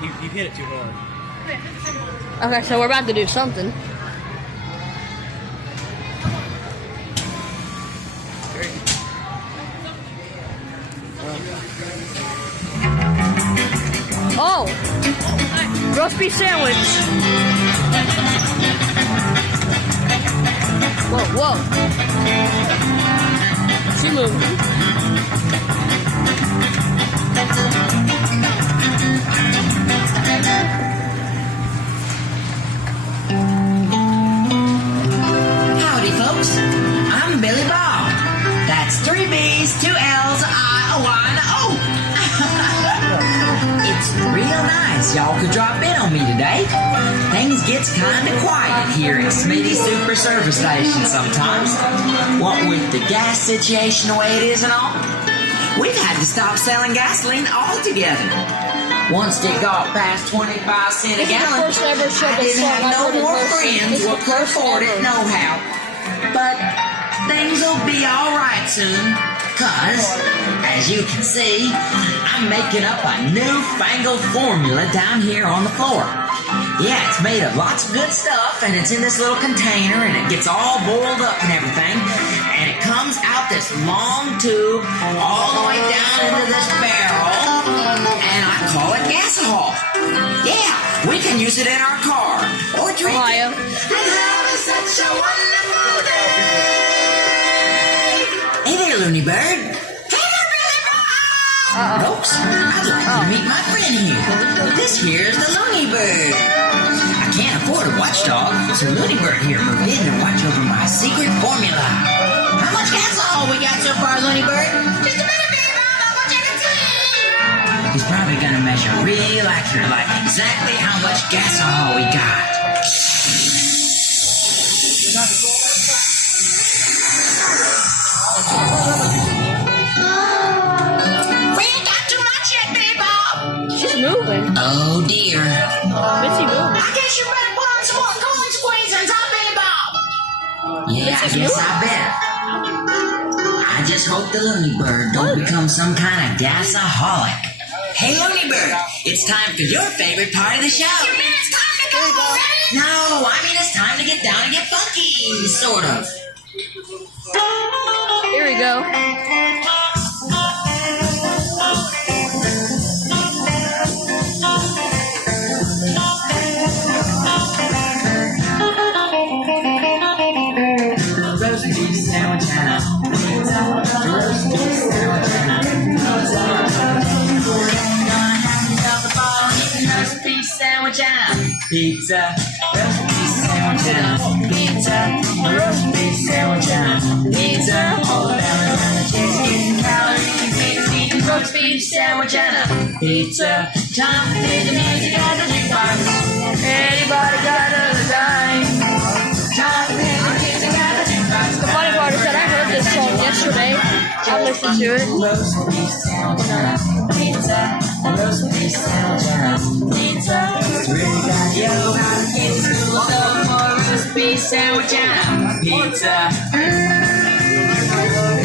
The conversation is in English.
You hit it too hard. Okay, so we're about to do something. Oh! Roast beef sandwich. Whoa, whoa. She moving. Howdy, folks. I'm Billy Bob. That's 3 B's, 2 L's, I, 1, O. It's real nice y'all could drop in on me today. Things gets kinda quiet here at Smitty's Super Service Station sometimes. What with the gas situation the way it is and all, we've had to stop selling gasoline altogether. Once it got past 25 cents a gallon, I didn't have no more friends who could afford it nohow. But things will be alright soon, cause, as you can see, I'm making up a newfangled formula down here on the floor. Yeah, it's made of lots of good stuff, and it's in this little container, and it gets all boiled up and everything, and it comes out this long tube all the way down into this barrel, and I call it gasohol. Yeah, we can use it in our car, or drink it, and have such a wonderful day. Hey there, Looney Bird. Folks, I'd like you to meet my friend here. This here's the Looney Bird. I can't afford a watchdog, so Looney Bird here moved in to watch over my secret formula. How much gasohol we got so far, Looney Bird? Just a minute, baby, how much I can see? He's probably gonna measure real accurate, like exactly how much gasohol we got. Moving. Oh dear. Missy moving. I guess you better put on some more corn squeezers, huh, Billy Bob? Yeah, I guess I better. I just hope the Looney Bird don't become some kind of gasaholic. Hey, Looney Bird, it's time for your favorite part of the show. You mean it's time to go already? No, I mean it's time to get down and get funky, sort of. Here we go. Pizza, roast beef sandwich and a pizza, roast beef sandwich and a pizza. Hold down the cheese, getting calories, eating roast beef sandwich and a pizza. Time to play the music at the jukebox. Anybody got a dime? Time to play the music at the jukebox. The funny part is that I heard this song yesterday. I listened to it. Roast beef sandwich and a pizza, roast beef sandwich and a pizza. Really got yo, how to get to school, no more roast beef sandwich and a pizza.